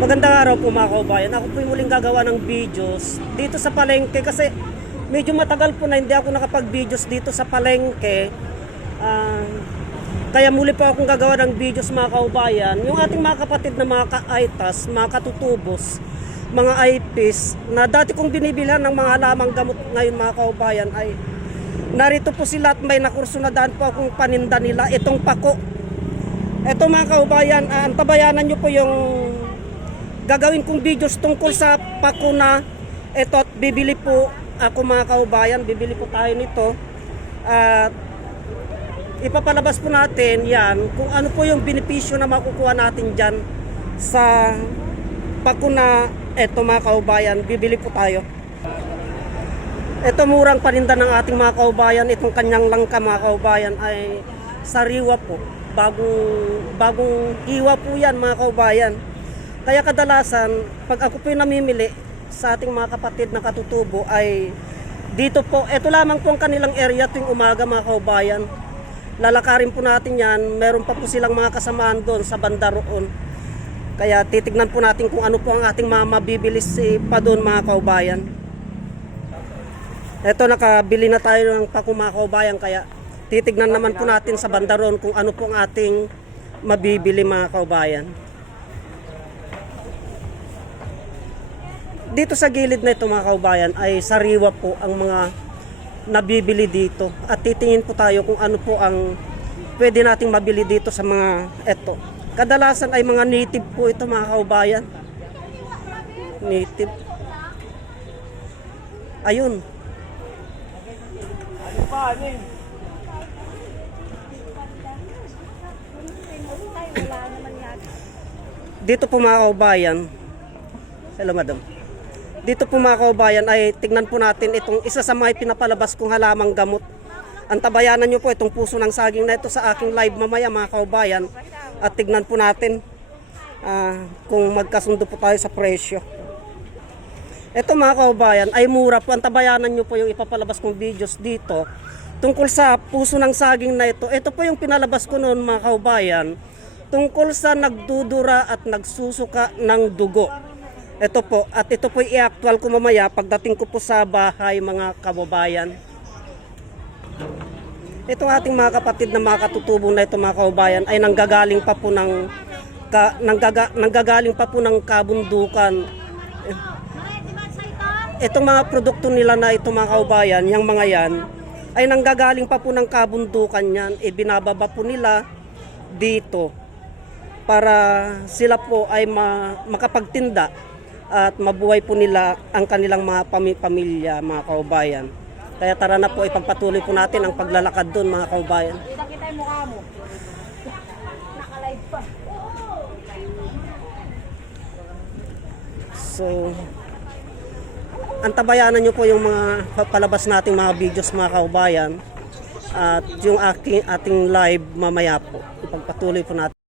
Magandang araw po mga kaubayan. Ako po yung muling gagawa ng videos dito sa palengke kasi medyo matagal po na hindi ako nakapag-videos dito sa palengke. Kaya muli po akong gagawa ng videos mga kaubayan. Yung ating mga kapatid na mga ka-aitas, mga katutubos, mga IPs na dati kong binibilhan ng mga halamang gamot ngayon mga kaubayan ay narito po sila at may nakurso na daan po akong paninda nila. Itong pako. Ito mga kaubayan, antabayanan nyo po yung gagawin kong videos tungkol sa pako na ito at bibili po ako mga kaubayan, bibili po tayo nito at ipapalabas po natin yan kung ano po yung benepisyo na makukuha natin dyan sa pako na ito mga kaubayan. Bibili po tayo. Ito murang paninda ng ating mga kaubayan, itong kanyang langka mga kaubayan ay sariwa po, bagong hiwa po yan mga kaubayan. Kaya kadalasan, pag ako po yung namimili sa ating mga kapatid na katutubo ay dito po, ito lamang po ang kanilang area tuwing umaga mga kaubayan. Lalakarin po natin yan, meron pa po silang mga kasamaan doon sa banda roon. Kaya titignan po natin kung ano po ang ating mga mabibilis pa doon mga kaubayan. Ito nakabili na tayo ng pako mga kaubayan, kaya titignan naman po natin sa banda roon kung ano po ang ating mabibili mga kaubayan. Dito sa gilid na ito mga kaubayan ay sariwa po ang mga nabibili dito at titingin po tayo kung ano po ang pwede nating mabili dito sa mga eto. Kadalasan ay mga native po ito mga kaubayan. Native. Ayun. Dito po mga kaubayan. Hello madam. Dito po mga kaubayan ay tignan po natin itong isa sa mga pinapalabas kong halamang gamot. Antabayanan nyo po itong puso ng saging na ito sa aking live mamaya mga kaubayan. At tignan po natin kung magkasundo po tayo sa presyo. Ito mga kaubayan ay mura po. Antabayanan nyo po yung ipapalabas kong videos dito. Tungkol sa puso ng saging na ito. Ito po yung pinalabas ko noon mga kaubayan. Tungkol sa nagdudura at nagsusuka ng dugo. Ito po, at ito po i-actual ko mamaya pagdating ko po sa bahay mga kababayan. Itong ating mga kapatid na mga katutubong na ito mga kaubayan ay nanggagaling pa po ng kabundukan. Itong mga produkto nila na ito mga kaubayan, yung mga yan, ay nanggagaling pa po ng kabundukan yan. Ibinababa po nila dito para sila po ay makapagtinda at mabuhay po nila ang kanilang mga pamilya mga kaubayan. Kaya tara na po, ipagpatuloy po natin ang paglalakad doon mga kaubayan. Kita yung mukha mo. Naka-live pa. So, antabayanan nyo po yung mga palabas nating mga videos mga kaubayan. At yung ating live mamaya po, ipagpatuloy po natin.